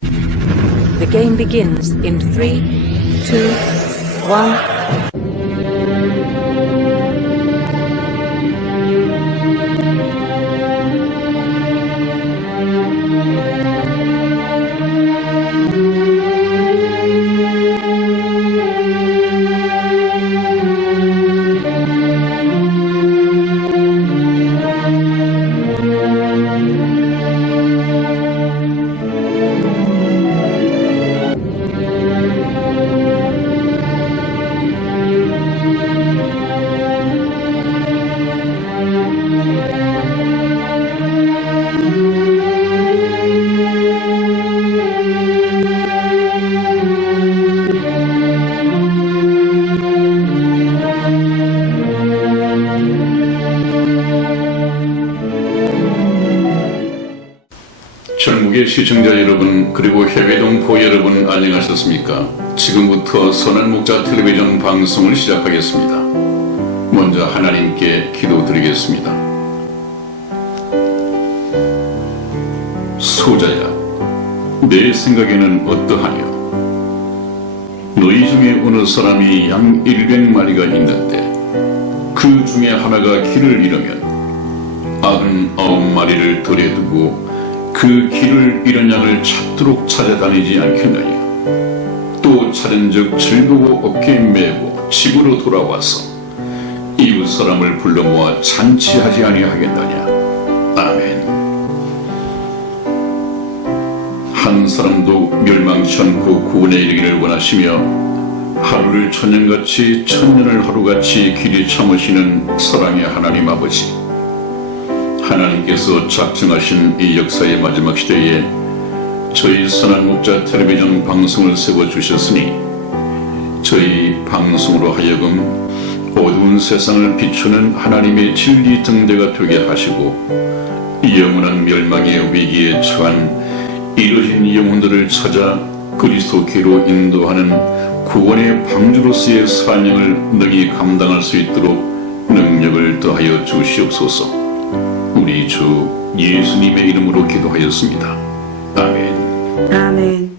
The game begins in 3, 2, 1. 전국의 시청자 여러분, 그리고 해외 동포 여러분, 안녕하셨습니까? 지금부터 선한 목자 텔레비전 방송을 시작하겠습니다. 먼저 하나님께 기도드리겠습니다. 소자야, 내 생각에는 어떠하냐? 너희 중에 어느 사람이 양 100마리가 있는데 그 중에 하나가 길을 잃으면 99마리를 들여 두고 그 길을 잃은 양을 찾도록 찾아다니지 않겠느냐? 또 찾은 적 즐거워 어깨에 메고 집으로 돌아와서 이웃 사람을 불러 모아 잔치하지 아니하겠느냐? 아멘. 한 사람도 멸망치 않고 구원에 이르기를 원하시며 하루를 천년같이 천년을 하루같이 길이 참으시는 사랑의 하나님 아버지, 하나님께서 작정하신 이 역사의 마지막 시대에 저희 선한 목자 텔레비전 방송을 세워주셨으니 저희 방송으로 하여금 어두운 세상을 비추는 하나님의 진리 등대가 되게 하시고 영원한 멸망의 위기에 처한 잃어진 영혼들을 찾아 그리스도께로 인도하는 구원의 방주로서의 사명을 능히 감당할 수 있도록 능력을 더하여 주시옵소서. 우리 주 예수님의 이름으로 기도하였습니다. 아멘. 아멘.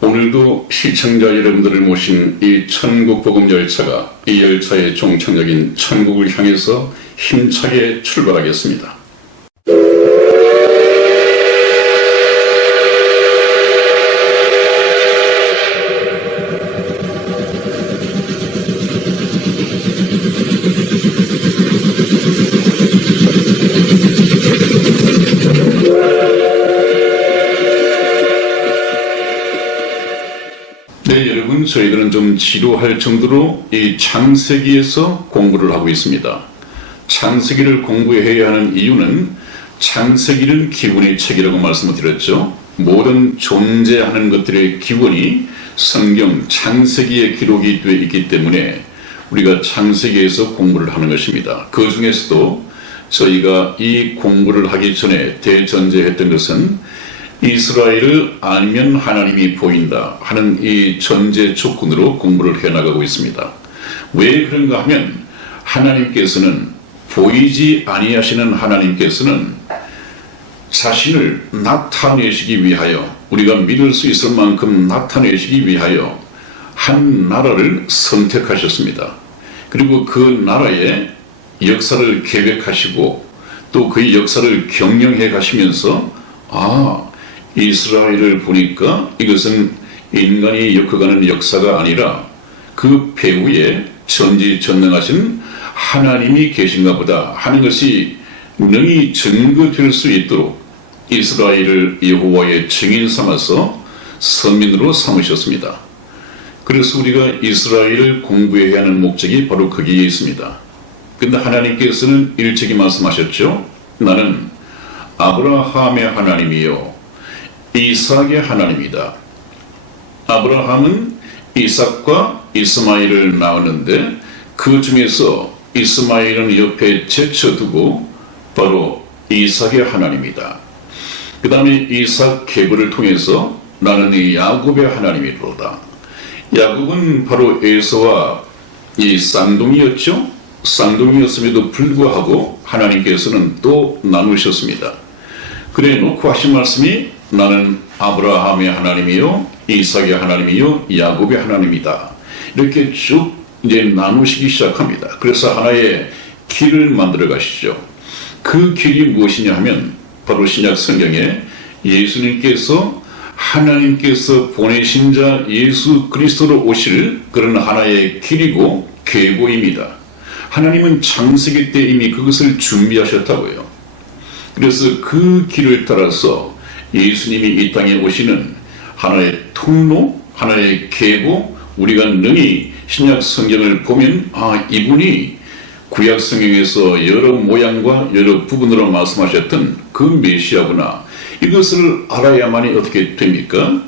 오늘도 시청자 여러분들을 모신 이 천국복음 열차가 이 열차의 종착역인 천국을 향해서 힘차게 출발하겠습니다. 네, 여러분, 저희들은 좀 지루할 정도로 이 창세기에서 공부를 하고 있습니다. 창세기를 공부해야 하는 이유는 창세기는 기원의 책이라고 말씀을 드렸죠. 모든 존재하는 것들의 기원이 성경 창세기에 기록이 되어 있기 때문에 우리가 창세기에서 공부를 하는 것입니다. 그 중에서도 저희가 이 공부를 하기 전에 대전제했던 것은 이스라엘을 알면 하나님이 보인다 하는 이 전제 조건으로 공부를 해나가고 있습니다. 왜 그런가 하면 하나님께서는 보이지 아니하시는 하나님께서는 자신을 나타내시기 위하여, 우리가 믿을 수 있을 만큼 나타내시기 위하여 한 나라를 선택하셨습니다. 그리고 그 나라의 역사를 계획하시고 또 그 역사를 경영해 가시면서 이스라엘을 보니까 이것은 인간이 엮어가는 역사가 아니라 그 배후에 전지전능하신 하나님이 계신가 보다 하는 것이 능히 증거될 수 있도록 이스라엘을 여호와의 증인 삼아서 선민으로 삼으셨습니다. 그래서 우리가 이스라엘을 공부해야 하는 목적이 바로 거기에 있습니다. 근데 하나님께서는 일찍이 말씀하셨죠. 나는 아브라함의 하나님이요 이삭의 하나님이다. 아브라함은 이삭과 이스마엘을 낳았는데 그 중에서 이스마엘은 옆에 제쳐두고 바로 이삭의 하나님이다. 그 다음에 이삭 계보를 통해서 나는 이 야곱의 하나님이로다. 야곱은 바로 에서와 이 쌍둥이였죠. 쌍둥이였음에도 불구하고 하나님께서는 또 나누셨습니다. 그래 놓고 하신 말씀이 나는 아브라함의 하나님이요 이삭의 하나님이요 야곱의 하나님이다. 이렇게 쭉 이제 나누시기 시작합니다. 그래서 하나의 길을 만들어 가시죠. 그 길이 무엇이냐 하면 바로 신약 성경에 예수님께서 하나님께서 보내신 자 예수 그리스도로 오실 그런 하나의 길이고 계보입니다. 하나님은 창세기 때 이미 그것을 준비하셨다고요. 그래서 그 길을 따라서 예수님이 이 땅에 오시는 하나의 통로, 하나의 계보, 우리가 능히 신약 성경을 보면 이분이 구약 성경에서 여러 모양과 여러 부분으로 말씀하셨던 그 메시아구나. 이것을 알아야만이 어떻게 됩니까?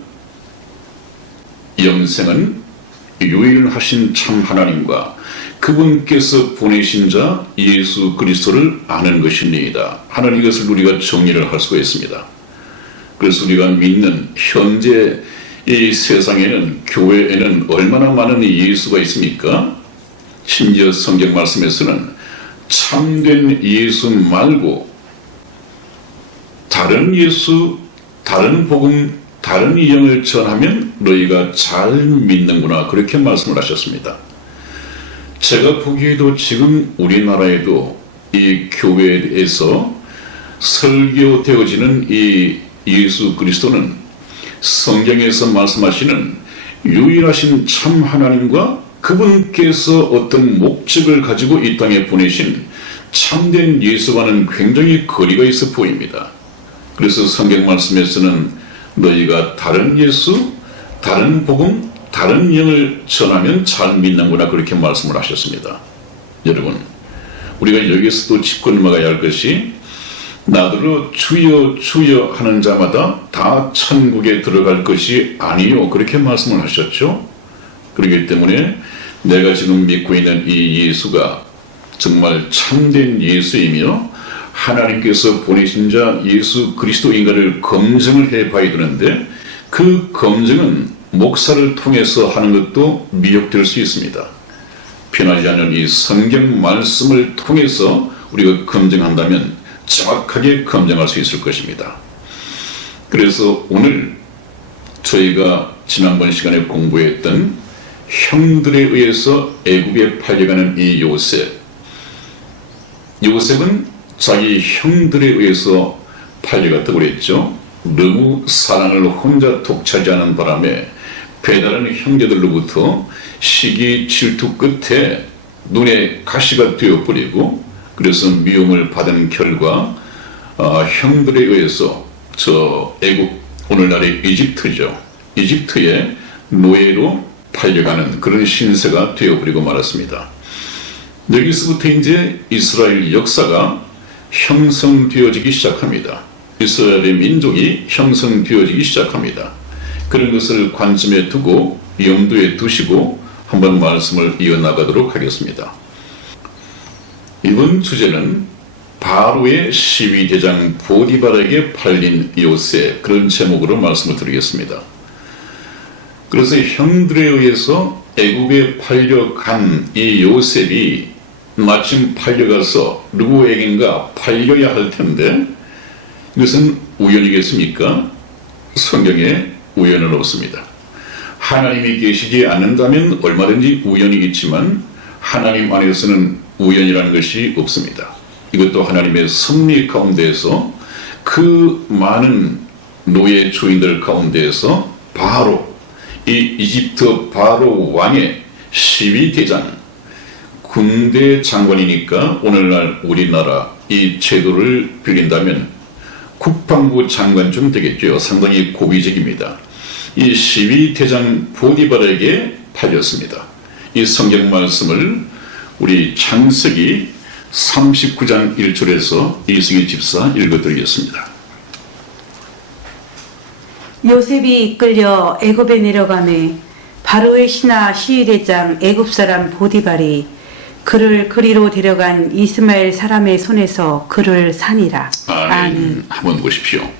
영생은 유일하신 참 하나님과 그분께서 보내신 자 예수 그리스도를 아는 것입니다. 하나님 이것을 우리가 정리를 할 수가 있습니다. 그래서 우리가 믿는 현재 이 세상에는 교회에는 얼마나 많은 예수가 있습니까? 심지어 성경 말씀에서는 참된 예수 말고 다른 예수, 다른 복음, 다른 영을 전하면 너희가 잘 믿는구나 그렇게 말씀을 하셨습니다. 제가 보기에도 지금 우리나라에도 이 교회에서 설교되어지는 이 예수 그리스도는 성경에서 말씀하시는 유일하신 참 하나님과 그분께서 어떤 목적을 가지고 이 땅에 보내신 참된 예수와는 굉장히 거리가 있어 보입니다. 그래서 성경 말씀에서는 너희가 다른 예수, 다른 복음, 다른 영을 전하면 잘 믿는구나 그렇게 말씀을 하셨습니다. 여러분, 우리가 여기서도 짚고 넘어가야 할 것이 나더러 주여 주여 하는 자마다 다 천국에 들어갈 것이 아니요 그렇게 말씀을 하셨죠. 그렇기 때문에 내가 지금 믿고 있는 이 예수가 정말 참된 예수이며 하나님께서 보내신 자 예수 그리스도인가를 검증을 해봐야 되는데 그 검증은 목사를 통해서 하는 것도 미혹될 수 있습니다. 편하지 않은 이 성경 말씀을 통해서 우리가 검증한다면 정확하게 검증할 수 있을 것입니다. 그래서 오늘 저희가 지난번 시간에 공부했던 형들에 의해서 애굽에 팔려가는 이 요셉은 자기 형들에 의해서 팔려갔다고 그랬죠. 너무 사랑을 혼자 독차지하는 바람에 배다른 형제들로부터 시기 질투 끝에 눈에 가시가 되어버리고 그래서 미움을 받은 결과 형들에 의해서 저 애굽 오늘날의 이집트죠. 이집트의 노예로 팔려가는 그런 신세가 되어버리고 말았습니다. 여기서부터 이제 이스라엘 역사가 형성되어지기 시작합니다. 이스라엘의 민족이 형성되어지기 시작합니다. 그런 것을 관점에 두고 염두에 두시고 한번 말씀을 이어나가도록 하겠습니다. 이번 주제는 바로의 시위대장 보디발에게 팔린 요셉 그런 제목으로 말씀을 드리겠습니다. 그래서 형들에 의해서 애굽에 팔려간 이 요셉이 마침 팔려가서 누구에겐가 팔려야 할 텐데 이것은 우연이겠습니까? 성경에 우연은 없습니다. 하나님이 계시지 않는다면 얼마든지 우연이 있지만 하나님 안에서는 우연이라는 것이 없습니다. 이것도 하나님의 섭리 가운데에서 그 많은 노예 주인들 가운데에서 바로 이 이집트 바로 왕의 시위대장, 군대 장관이니까 오늘날 우리나라 이 제도를 빌린다면 국방부 장관쯤 되겠죠. 상당히 고위직입니다. 이 시위대장 보디발에게 팔렸습니다. 이 성경 말씀을 우리 창세기 39장 1절에서 이승희 집사 읽어드리겠습니다. 요셉이 이끌려 애굽에 내려가매 바로의 신하 시위대장 애굽 사람 보디발이 그를 그리로 데려간 이스마엘 사람의 손에서 그를 산이라. 아멘. 한번 보십시오.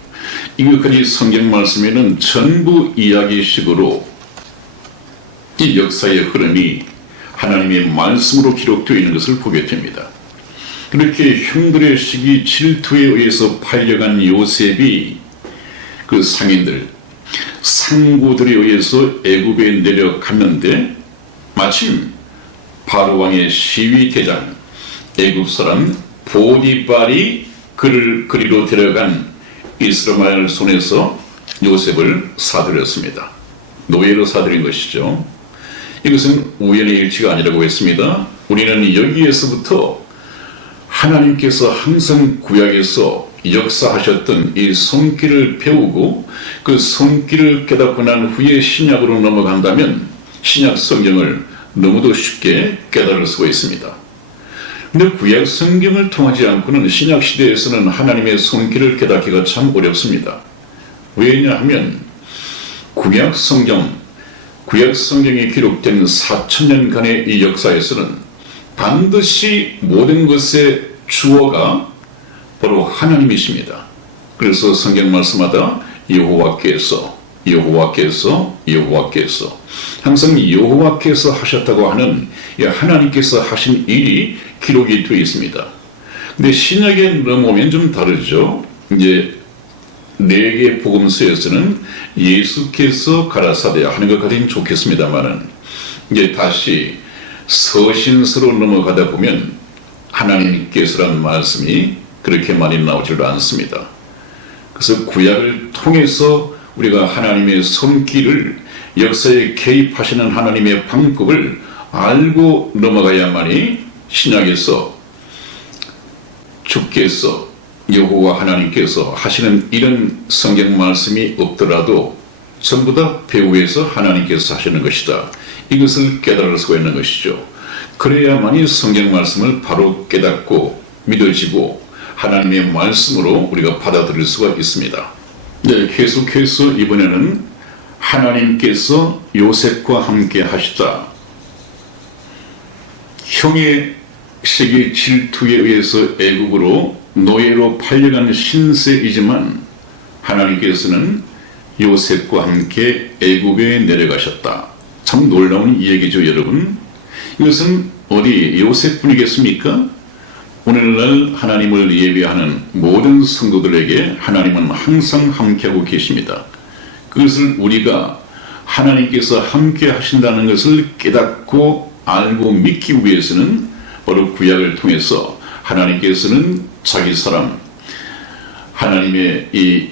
이것까지 성경 말씀에는 전부 이야기식으로 이 역사의 흐름이 하나님의 말씀으로 기록되어 있는 것을 보게 됩니다. 그렇게 형들의 시기 질투에 의해서 팔려간 요셉이 그 상인들, 상고들에 의해서 애굽에 내려갔는데 마침 바로 왕의 시위대장 애굽 사람 보디발이 그를 그리로 데려간 이스마엘 손에서 요셉을 사들였습니다. 노예로 사들인 것이죠. 이것은 우연의 일치가 아니라고 했습니다. 우리는 여기에서부터 하나님께서 항상 구약에서 역사하셨던 이 손길을 배우고 그 손길을 깨닫고 난 후에 신약으로 넘어간다면 신약 성경을 너무도 쉽게 깨달을 수가 있습니다. 근데 구약 성경을 통하지 않고는 신약 시대에서는 하나님의 손길을 깨닫기가 참 어렵습니다. 왜냐하면 구약 성경에 기록된 4000년간의 이 역사에서는 반드시 모든 것의 주어가 바로 하나님이십니다. 그래서 성경 말씀마다 여호와께서 항상 여호와께서 하셨다고 하는 하나님께서 하신 일이 기록이 되어 있습니다. 근데 신약에 넘어오면 좀 다르죠. 이제 4개 복음서에서는 예수께서 가라사대 하는 것까지는 좋겠습니다만은 이제 다시 서신서로 넘어가다 보면 하나님께서라는 말씀이 그렇게 많이 나오지를 않습니다. 그래서 구약을 통해서 우리가 하나님의 손길을 역사에 개입하시는 하나님의 방법을 알고 넘어가야만이 신약에서 주께서 여호와 하나님께서 하시는 이런 성경 말씀이 없더라도 전부 다 배후에서 하나님께서 하시는 것이다. 이것을 깨달을 수가 있는 것이죠. 그래야만이 성경 말씀을 바로 깨닫고 믿어지고 하나님의 말씀으로 우리가 받아들일 수가 있습니다. 네, 계속해서 이번에는 하나님께서 요셉과 함께 하시다. 형의 세계 질투에 의해서 애국으로 노예로 팔려간 신세이지만 하나님께서는 요셉과 함께 애굽에 내려가셨다. 참 놀라운 이야기죠, 여러분. 이것은 어디 요셉뿐이겠습니까? 오늘날 하나님을 예배하는 모든 성도들에게 하나님은 항상 함께하고 계십니다. 그것을 우리가 하나님께서 함께 하신다는 것을 깨닫고 알고 믿기 위해서는 바로 구약을 통해서 하나님께서는 자기 사람 하나님의 이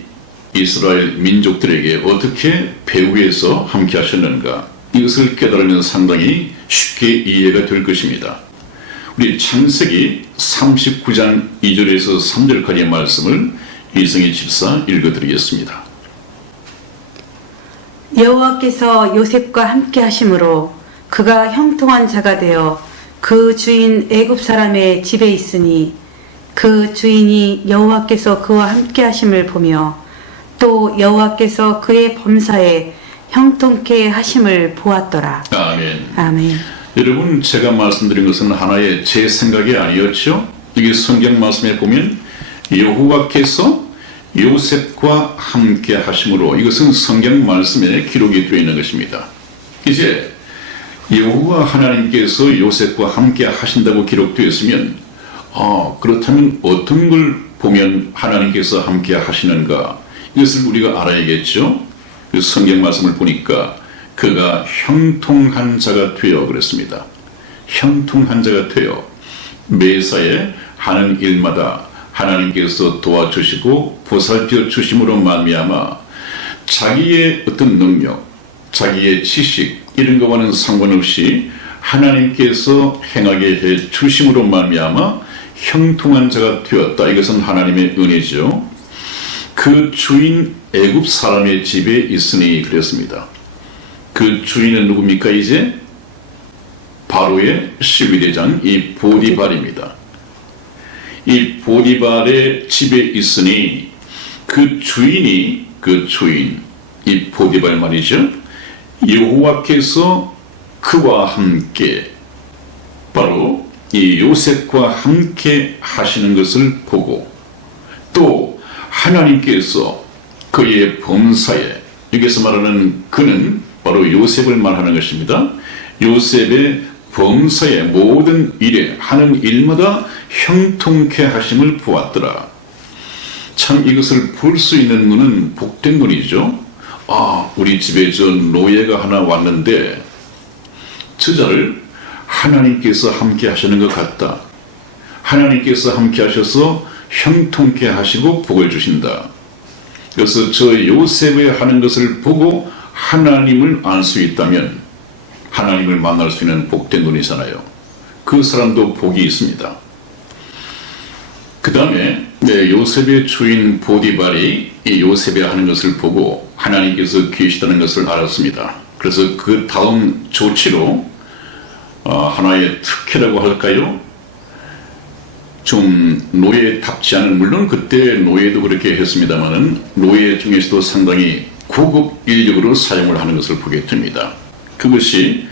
이스라엘 민족들에게 어떻게 배후에서 함께 하셨는가, 이것을 깨달으면 상당히 쉽게 이해가 될 것입니다. 우리 창세기 39장 2절에서 3절까지의 말씀을 이승희 집사 읽어드리겠습니다. 여호와께서 요셉과 함께 하심으로 그가 형통한 자가 되어 그 주인 애굽 사람의 집에 있으니 그 주인이 여호와께서 그와 함께 하심을 보며 또 여호와께서 그의 범사에 형통케 하심을 보았더라. 아멘. 아멘. 여러분, 제가 말씀드린 것은 하나의 제 생각이 아니었죠. 여기 성경 말씀에 보면 여호와께서 요셉과 함께 하심으로, 이것은 성경 말씀에 기록이 되어 있는 것입니다. 이제 여호와 하나님께서 요셉과 함께 하신다고 기록되었으면 그렇다면 어떤 걸 보면 하나님께서 함께 하시는가, 이것을 우리가 알아야겠죠. 그 성경 말씀을 보니까 그가 형통한 자가 되어 그랬습니다. 형통한 자가 되어 매사에 하는 일마다 하나님께서 도와주시고 보살펴 주심으로 말미암아 자기의 어떤 능력, 자기의 지식 이런 것과는 상관없이 하나님께서 행하게 해 주심으로 말미암아 형통한 자가 되었다. 이것은 하나님의 은혜죠. 그 주인 애굽 사람의 집에 있으니 그랬습니다. 그 주인은 누굽니까? 이제 바로의 12대장 이 보디발입니다. 이 보디발의 집에 있으니 그 주인 이 보디발 말이죠. 여호와께서 그와 함께 바로 이 요셉과 함께 하시는 것을 보고 또 하나님께서 그의 범사에, 여기서 말하는 그는 바로 요셉을 말하는 것입니다. 요셉의 범사에 모든 일에 하는 일마다 형통케 하심을 보았더라. 참 이것을 볼 수 있는 눈은 복된 눈이죠. 우리 집에 저 노예가 하나 왔는데 저자를 하나님께서 함께 하시는 것 같다. 하나님께서 함께 하셔서 형통케 하시고 복을 주신다. 그래서 저 요셉이 하는 것을 보고 하나님을 알 수 있다면 하나님을 만날 수 있는 복된 눈이잖아요. 그 사람도 복이 있습니다. 그 다음에 요셉의 주인 보디발이 이 요셉이 하는 것을 보고 하나님께서 계시다는 것을 알았습니다. 그래서 그 다음 조치로 하나의 특혜라고 할까요? 좀 노예답지 않은, 물론 그때 노예도 그렇게 했습니다만은 노예 중에서도 상당히 고급 인력으로 사용을 하는 것을 보게 됩니다. 그것이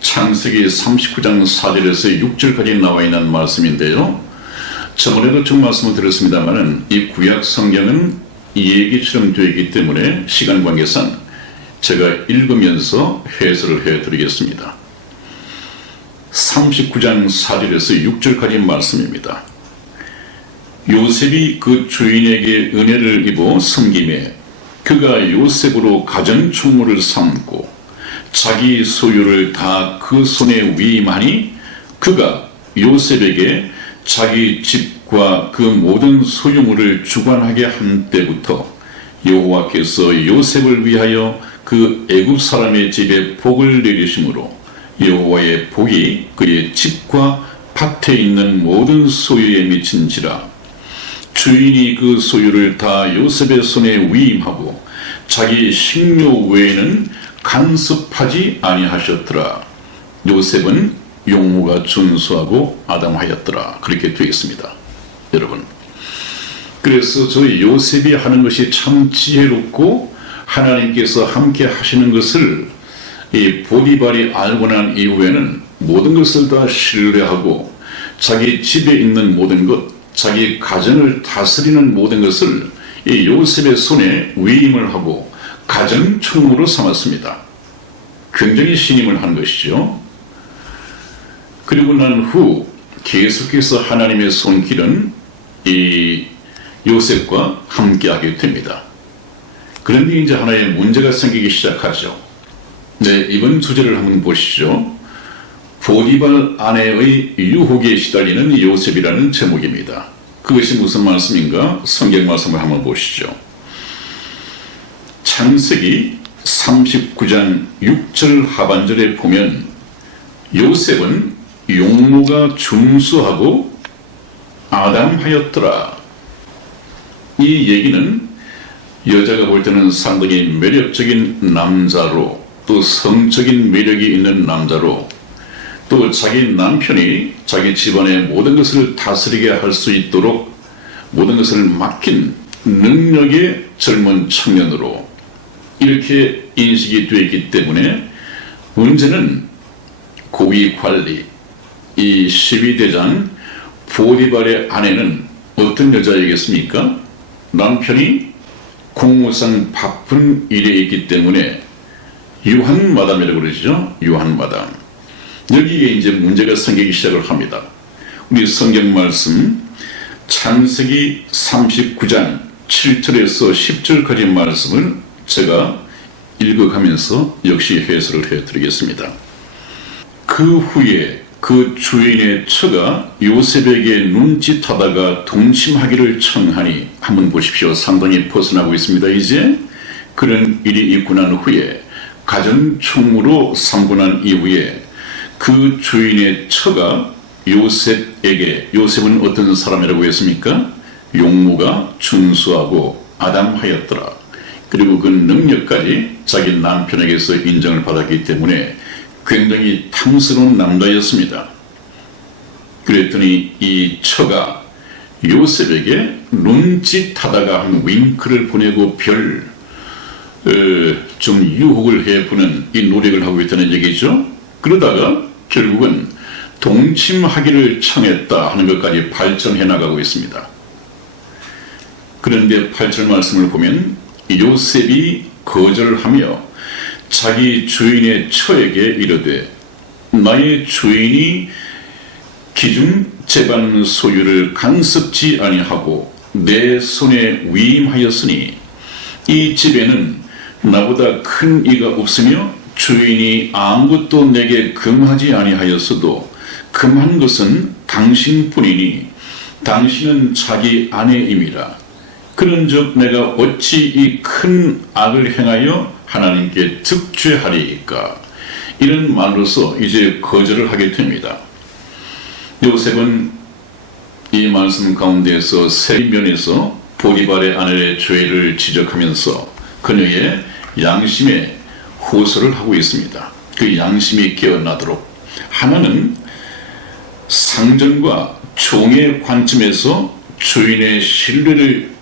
창세기 39장 4절에서 6절까지 나와 있는 말씀인데요. 저번에도 좀 말씀을 드렸습니다만은 이 구약 성경은 얘기처럼 되어 있기 때문에 시간 관계상 제가 읽으면서 해설을 해드리겠습니다. 39장 4절에서 6절까지 말씀입니다. 요셉이 그 주인에게 은혜를 입어 섬김에 그가 요셉으로 가정 총무를 삼고 자기 소유를 다 그 손에 위임하니 그가 요셉에게 자기 집과 그 모든 소유물을 주관하게 한 때부터 여호와께서 요셉을 위하여 그 애굽 사람의 집에 복을 내리심으로 여호와의 복이 그의 집과 밭에 있는 모든 소유에 미친지라. 주인이 그 소유를 다 요셉의 손에 위임하고 자기 식료 외에는 간섭하지 아니하셨더라. 요셉은 용모가 준수하고 아담하였더라. 그렇게 되어 있습니다. 여러분, 그래서 저 요셉이 하는 것이 참 지혜롭고 하나님께서 함께 하시는 것을 이 보디발이 알고 난 이후에는 모든 것을 다 신뢰하고 자기 집에 있는 모든 것, 자기 가정을 다스리는 모든 것을 이 요셉의 손에 위임을 하고 가정 총무로 삼았습니다. 굉장히 신임을 한 것이죠. 그리고 난 후 계속해서 하나님의 손길은 이 요셉과 함께하게 됩니다. 그런데 이제 하나의 문제가 생기기 시작하죠. 이번 주제를 한번 보시죠. 보디발 아내의 유혹에 시달리는 요셉이라는 제목입니다. 그것이 무슨 말씀인가? 성경 말씀을 한번 보시죠. 창세기 39장 6절 하반절에 보면 요셉은 용모가 준수하고 아담하였더라. 이 얘기는 여자가 볼 때는 상당히 매력적인 남자로, 또 성적인 매력이 있는 남자로, 또 자기 남편이 자기 집안의 모든 것을 다스리게 할 수 있도록 모든 것을 맡긴 능력의 젊은 청년으로 이렇게 인식이 되어 있기 때문에 문제는 고위 관리, 이 12대장 보디발의 아내는 어떤 여자이겠습니까? 남편이 공무상 바쁜 일에 있기 때문에 유한마담이라고 그러죠. 유한마담. 여기에 이제 문제가 생기기 시작을 합니다. 우리 성경 말씀 창세기 39장 7절에서 10절까지 말씀을 제가 읽어가면서 역시 해설을 해드리겠습니다. 그 후에 그 주인의 처가 요셉에게 눈짓하다가 동침하기를 청하니, 한번 보십시오. 상당히 벗어나고 있습니다. 이제 그런 일이 있고 난 후에 가정총무로 삼고 난 이후에 그 주인의 처가 요셉에게, 요셉은 어떤 사람이라고 했습니까? 용모가 준수하고 아담하였더라. 그리고 그 능력까지 자기 남편에게서 인정을 받았기 때문에 굉장히 탐스러운 남자였습니다. 그랬더니 이 처가 요셉에게 눈짓하다가 한 윙크를 보내고 좀 유혹을 해보는 이 노력을 하고 있다는 얘기죠. 그러다가 결국은 동침하기를 청했다 하는 것까지 발전해 나가고 있습니다. 그런데 8절 말씀을 보면 요셉이 거절하며 자기 주인의 처에게 이르되 나의 주인이 기준 재반 소유를 간섭지 아니하고 내 손에 위임하였으니 이 집에는 나보다 큰 이가 없으며 주인이 아무것도 내게 금하지 아니하였어도 금한 것은 당신뿐이니 당신은 자기 아내임이라. 그런즉 내가 어찌 이 큰 악을 행하여 하나님께 득죄하리이까. 이런 말로서 이제 거절을 하게 됩니다. 요셉은 이 말씀 가운데에서 세 면에서 보디발의 아내의 죄를 지적하면서 그녀의 양심에 호소를 하고 있습니다. 그 양심이 깨어나도록. 하나는 상전과 종의 관점에서 주인의 신뢰를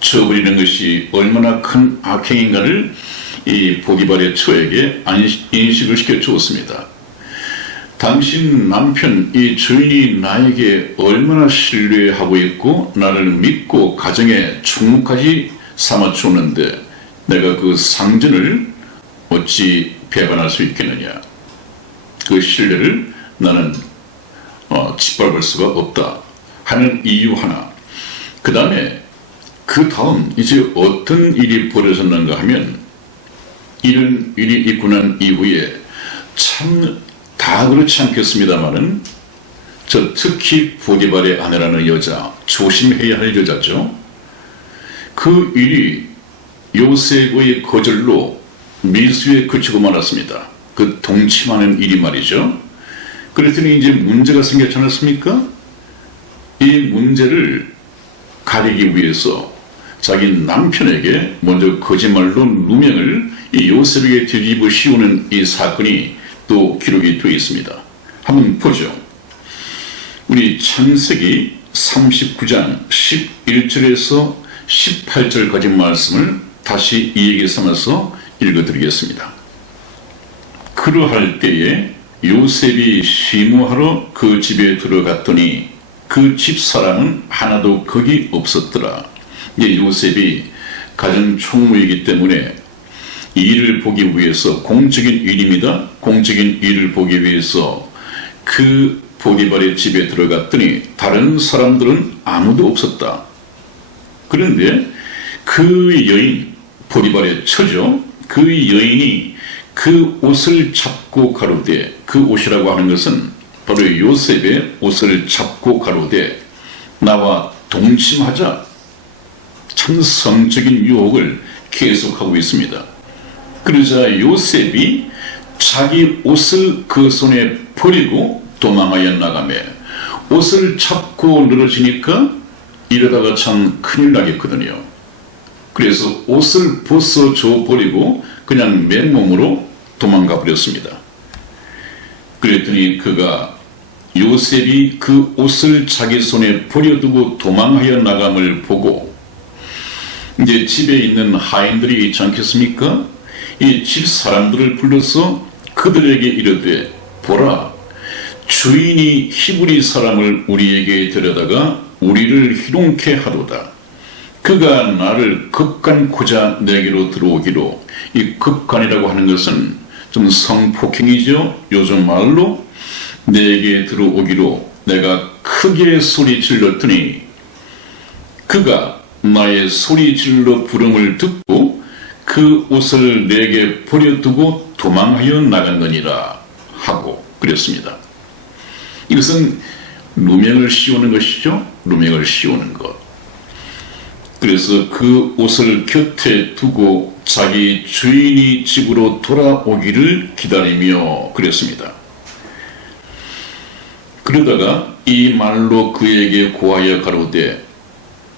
저버리는 것이 얼마나 큰 악행인가를 이 보디발의 처에게 인식을 시켜 주었습니다. 당신 남편, 이 주인이 나에게 얼마나 신뢰하고 있고 나를 믿고 가정에 충무까지 삼아 주었는데 내가 그 상전을 어찌 배반할 수 있겠느냐. 그 신뢰를 나는 짓밟을 수가 없다 하는 이유 하나. 그 다음에 그 다음 이제 어떤 일이 벌어졌는가 하면 이런 일이 있고 난 이후에 참 다 그렇지 않겠습니다만은 저 특히 보디발의 아내라는 여자, 조심해야 할 여자죠. 그 일이 요셉의 거절로 미수에 그치고 말았습니다. 그 동침하는 일이 말이죠. 그랬더니 이제 문제가 생겼지 않았습니까? 이 문제를 가리기 위해서 자기 남편에게 먼저 거짓말로 누명을 이 요셉에게 뒤집어 씌우는 이 사건이 또 기록이 되어 있습니다. 한번 보죠. 우리 창세기 39장 11절에서 18절까지 말씀을 다시 이야기 삼아서 읽어드리겠습니다. 그러할 때에 요셉이 쉬무하러 그 집에 들어갔더니 그 집 사람은 하나도 거기 없었더라. 요셉이 가정 총무이기 때문에 이 일을 보기 위해서 공적인 일입니다. 공적인 일을 보기 위해서 그 보디발의 집에 들어갔더니 다른 사람들은 아무도 없었다. 그런데 그 여인, 보디발의 처죠. 그 여인이 그 옷을 잡고 가로되, 그 옷이라고 하는 것은 바로 요셉의 옷을 잡고 가로되 나와 동침하자. 참 성적인 유혹을 계속하고 있습니다. 그러자 요셉이 자기 옷을 그 손에 버리고 도망하여 나가며 옷을 잡고 늘어지니까 이러다가 참 큰일 나겠거든요. 그래서 옷을 벗어줘 버리고 그냥 맨몸으로 도망가 버렸습니다. 그랬더니 그가 요셉이 그 옷을 자기 손에 버려두고 도망하여 나감을 보고 이제 집에 있는 하인들이 있지 않겠습니까? 이 집 사람들을 불러서 그들에게 이르되 보라, 주인이 히브리 사람을 우리에게 데려다가 우리를 희롱케 하도다. 그가 나를 급간고자 내게로 들어오기로. 이 급간이라고 하는 것은 좀 성폭행이죠. 요즘 말로 내게 들어오기로 내가 크게 소리 질렀더니 그가 나의 소리 질러 부름을 듣고 그 옷을 내게 버려두고 도망하여 나갔느니라 하고 그랬습니다. 이것은 누명을 씌우는 것이죠. 누명을 씌우는 것. 그래서 그 옷을 곁에 두고 자기 주인이 집으로 돌아오기를 기다리며 그랬습니다. 그러다가 이 말로 그에게 고하여 가로되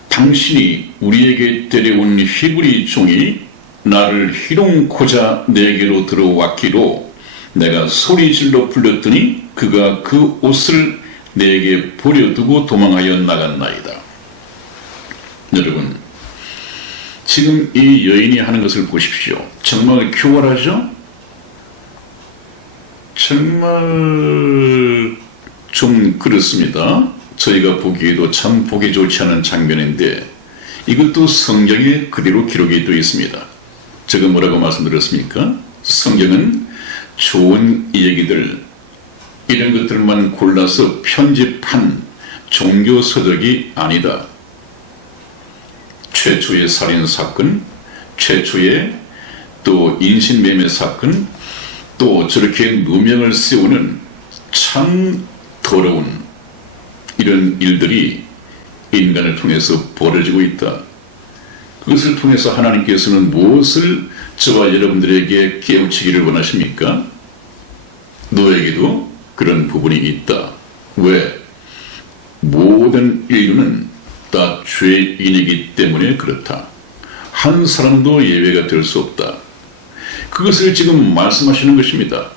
당신이 우리에게 데려온 히브리 종이 나를 희롱코자 내게로 들어왔기로 내가 소리질러 불렀더니 그가 그 옷을 내게 버려두고 도망하여 나갔나이다. 여러분, 지금 이 여인이 하는 것을 보십시오. 정말 교활하죠? 정말 좀 그렇습니다. 저희가 보기에도 참 보기 좋지 않은 장면인데 이것도 성경에 그대로 기록이 되어 있습니다. 제가 뭐라고 말씀드렸습니까? 성경은 좋은 얘기들, 이런 것들만 골라서 편집한 종교 서적이 아니다. 최초의 살인사건, 최초의 또 인신매매 사건, 또 저렇게 누명을 세우는 참 더러운 이런 일들이 인간을 통해서 벌어지고 있다. 그것을 통해서 하나님께서는 무엇을 저와 여러분들에게 깨우치기를 원하십니까? 너에게도 그런 부분이 있다. 왜? 모든 인류는 다 죄인이기 때문에 그렇다. 한 사람도 예외가 될 수 없다. 그것을 지금 말씀하시는 것입니다.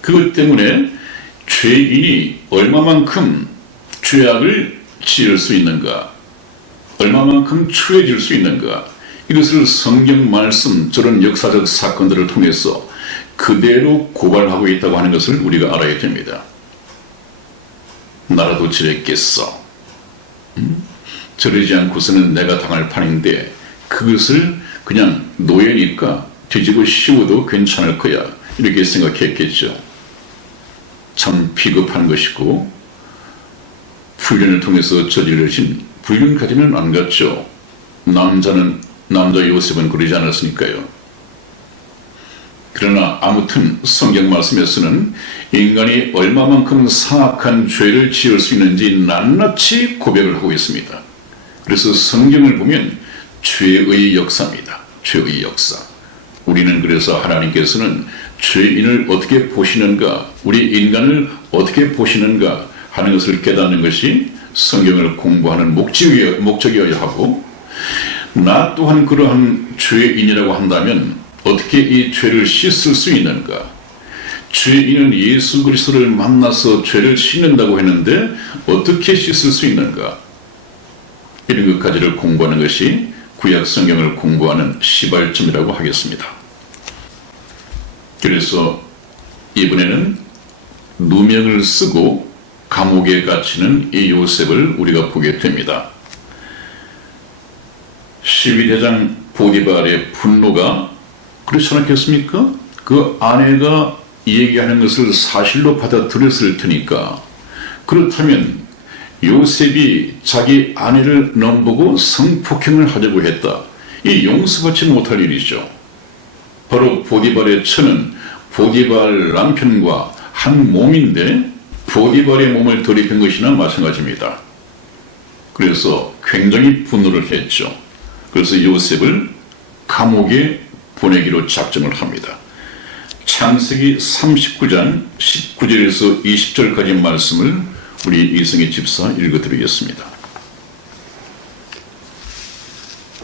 그것 때문에 죄인이 얼마만큼 죄악을 지을 수 있는가, 얼마만큼 추해질 수 있는가, 이것을 성경 말씀, 저런 역사적 사건들을 통해서 그대로 고발하고 있다고 하는 것을 우리가 알아야 됩니다. 나라도 저랬겠어. 저러지 않고서는 내가 당할 판인데 그것을 그냥 노예니까 뒤집어 씌워도 괜찮을 거야, 이렇게 생각했겠죠. 참 비겁한 것이고 훈련을 통해서 저질러진, 훈련까지는 안 갔죠. 남자 요셉은 그러지 않았으니까요. 그러나 아무튼 성경 말씀에서는 인간이 얼마만큼 사악한 죄를 지을 수 있는지 낱낱이 고백을 하고 있습니다. 그래서 성경을 보면 죄의 역사입니다. 죄의 역사. 우리는 그래서 하나님께서는 죄인을 어떻게 보시는가, 우리 인간을 어떻게 보시는가 하는 것을 깨닫는 것이 성경을 공부하는 목적이어야 하고, 나 또한 그러한 죄인이라고 한다면 어떻게 이 죄를 씻을 수 있는가? 죄인은 예수 그리스도를 만나서 죄를 씻는다고 했는데 어떻게 씻을 수 있는가? 이런 것까지를 공부하는 것이 구약 성경을 공부하는 시발점이라고 하겠습니다. 그래서 이번에는 누명을 쓰고 감옥에 갇히는 이 요셉을 우리가 보게 됩니다. 12대장 보디발의 분노가 그렇지 않겠습니까? 그 아내가 얘기하는 것을 사실로 받아들였을 테니까, 그렇다면 요셉이 자기 아내를 넘보고 성폭행을 하려고 했다. 이 용서받지 못할 일이죠. 바로 보디발의 처는 보디발 남편과 한 몸인데 보디발의 몸을 돌입한 것이나 마찬가지입니다. 그래서 굉장히 분노를 했죠. 그래서 요셉을 감옥에 보내기로 작정을 합니다. 창세기 39장 19절에서 20절까지 말씀을 우리 이승희 집사 읽어드리겠습니다.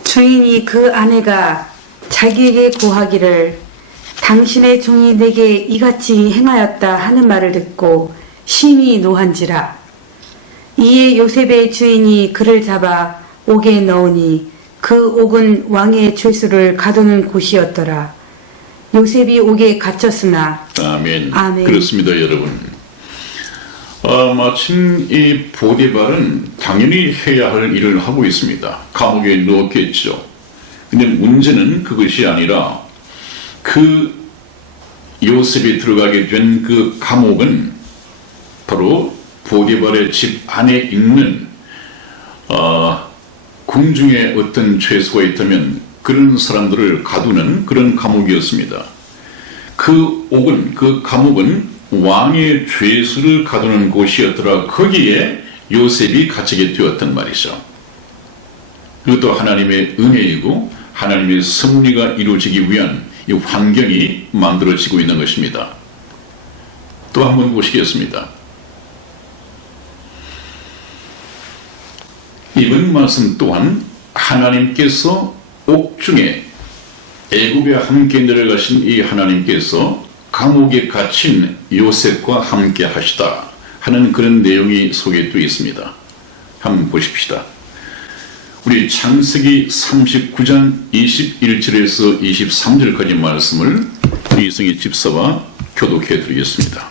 주인이 그 아내가 자기에게 고하기를 당신의 종이 내게 이같이 행하였다 하는 말을 듣고 심히 노한지라. 이에 요셉의 주인이 그를 잡아 옥에 넣으니 그 옥은 왕의 죄수를 가두는 곳이었더라. 요셉이 옥에 갇혔으나 아멘. 아멘. 그렇습니다, 여러분. 마침 이 보디발은 당연히 해야 할 일을 하고 있습니다. 감옥에 넣었겠죠. 근데 문제는 그것이 아니라 그 요셉이 들어가게 된 그 감옥은 바로 보디발의 집 안에 있는 궁중에 어떤 죄수가 있다면 그런 사람들을 가두는 그런 감옥이었습니다. 그 옥은, 그 감옥은 왕의 죄수를 가두는 곳이었더라. 거기에 요셉이 갇히게 되었단 말이죠. 그것도 하나님의 은혜이고 하나님의 섭리가 이루어지기 위한 이 환경이 만들어지고 있는 것입니다. 또 한번 보시겠습니다. 이번 말씀 또한 하나님께서 옥중에 애굽에 함께 내려가신 이 하나님께서 감옥에 갇힌 요셉과 함께 하시다 하는 그런 내용이 소개되어 있습니다. 한번 보십시다. 우리 창세기 39장 21절에서 23절까지 말씀을 이승희 집사와 교독해 드리겠습니다.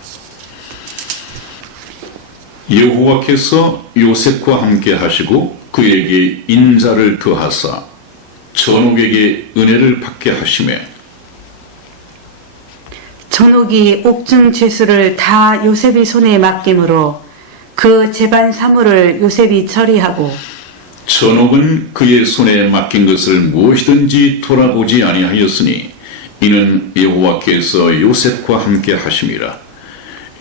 여호와께서 요셉과 함께 하시고 그에게 인자를 더하사 전옥에게 은혜를 받게 하시매 전옥이 옥중 죄수를 다 요셉이 손에 맡김으로 그 재반 사물을 요셉이 처리하고 전옥은 그의 손에 맡긴 것을 무엇이든지 돌아보지 아니하였으니 이는 여호와께서 요셉과 함께 하심이라.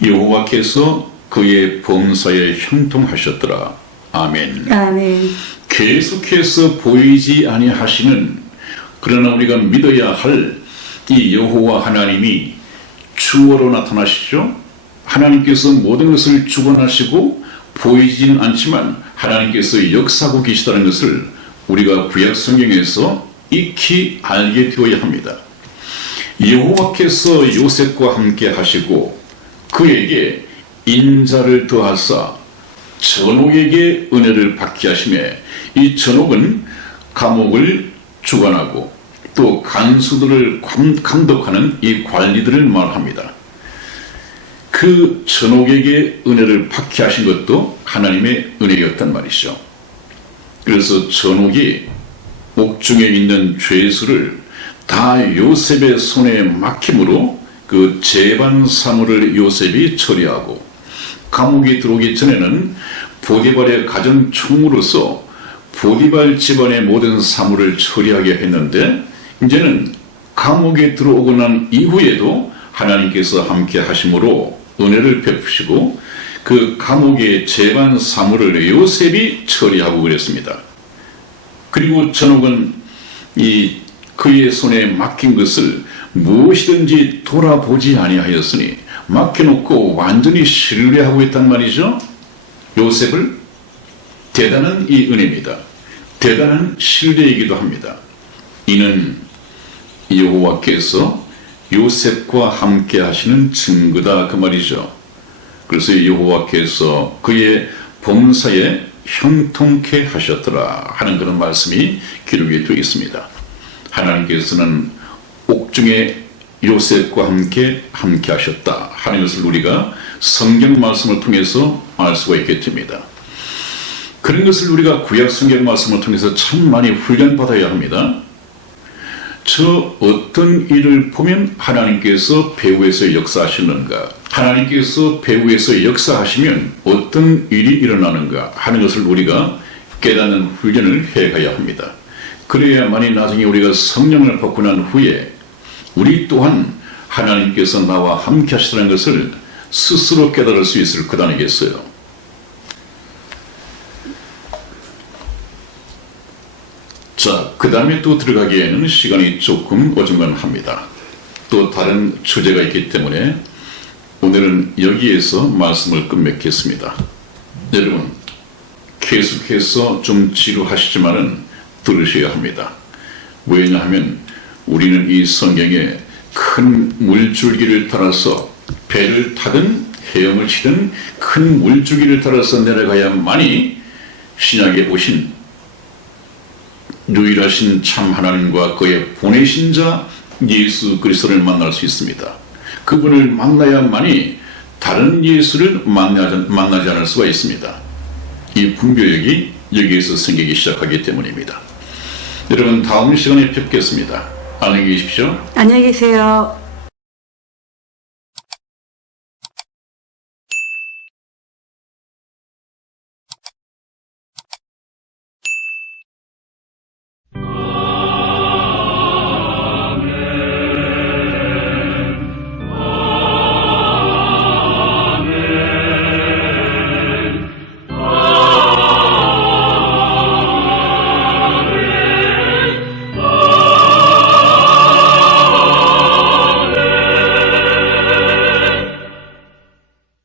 여호와께서 그의 범사에 형통하셨더라. 아멘. 아멘. 계속해서 보이지 아니하시는 그러나 우리가 믿어야 할 이 여호와 하나님이 주어로 나타나시죠. 하나님께서 모든 것을 주관하시고 보이지는 않지만 하나님께서 역사하고 계시다는 것을 우리가 구약 성경에서 익히 알게 되어야 합니다. 여호와께서 요셉과 함께 하시고 그에게 인자를 더하사 전옥에게 은혜를 받게 하시매 이 전옥은 감옥을 주관하고 또 간수들을 감독하는 이 관리들을 말합니다. 그 전옥에게 은혜를 받게 하신 것도 하나님의 은혜였단 말이죠. 그래서 전옥이 옥중에 있는 죄수를 다 요셉의 손에 맡김으로 그 재반 사물을 요셉이 처리하고 감옥에 들어오기 전에는 보디발의 가정 총무로서 보디발 집안의 모든 사물을 처리하게 했는데 이제는 감옥에 들어오고 난 이후에도 하나님께서 함께 하심으로 은혜를 베푸시고 그 감옥의 재반 사물을 요셉이 처리하고 그랬습니다. 그리고 전옥은 그의 손에 맡긴 것을 무엇이든지 돌아보지 아니하였으니 맡겨놓고 완전히 신뢰하고 있단 말이죠. 요셉을 대단한 이 은혜입니다. 대단한 신뢰이기도 합니다. 이는 여호와께서 요셉과 함께 하시는 증거다 그 말이죠. 그래서 여호와께서 그의 범사에 형통케 하셨더라 하는 그런 말씀이 기록이 되어 있습니다. 하나님께서는 옥중에 요셉과 함께 하셨다 하는 것을 우리가 성경 말씀을 통해서 알 수가 있게 됩니다. 그런 것을 우리가 구약 성경 말씀을 통해서 참 많이 훈련받아야 합니다. 저 어떤 일을 보면 하나님께서 배후에서 역사하시는가, 하나님께서 배후에서 역사하시면 어떤 일이 일어나는가 하는 것을 우리가 깨닫는 훈련을 해가야 합니다. 그래야만이 나중에 우리가 성령을 받고 난 후에 우리 또한 하나님께서 나와 함께 하시다는 것을 스스로 깨달을 수 있을 것 아니겠어요. 자, 그 다음에 또 들어가기에는 시간이 조금 어중간합니다. 또 다른 주제가 있기 때문에 오늘은 여기에서 말씀을 끝맺겠습니다. 여러분, 계속해서 좀 지루하시지만은 들으셔야 합니다. 왜냐하면 우리는 이 성경에 큰 물줄기를 따라서 배를 타든 헤엄을 치든 큰 물줄기를 따라서 내려가야만이 신약에 오신 유일하신 참 하나님과 그의 보내신 자 예수 그리스도를 만날 수 있습니다. 그분을 만나야만이 다른 예수를 만나지 않을 수가 있습니다. 이 분별력이 여기에서 생기기 시작하기 때문입니다. 여러분, 다음 시간에 뵙겠습니다. 안녕히 계십시오. 안녕히 계세요.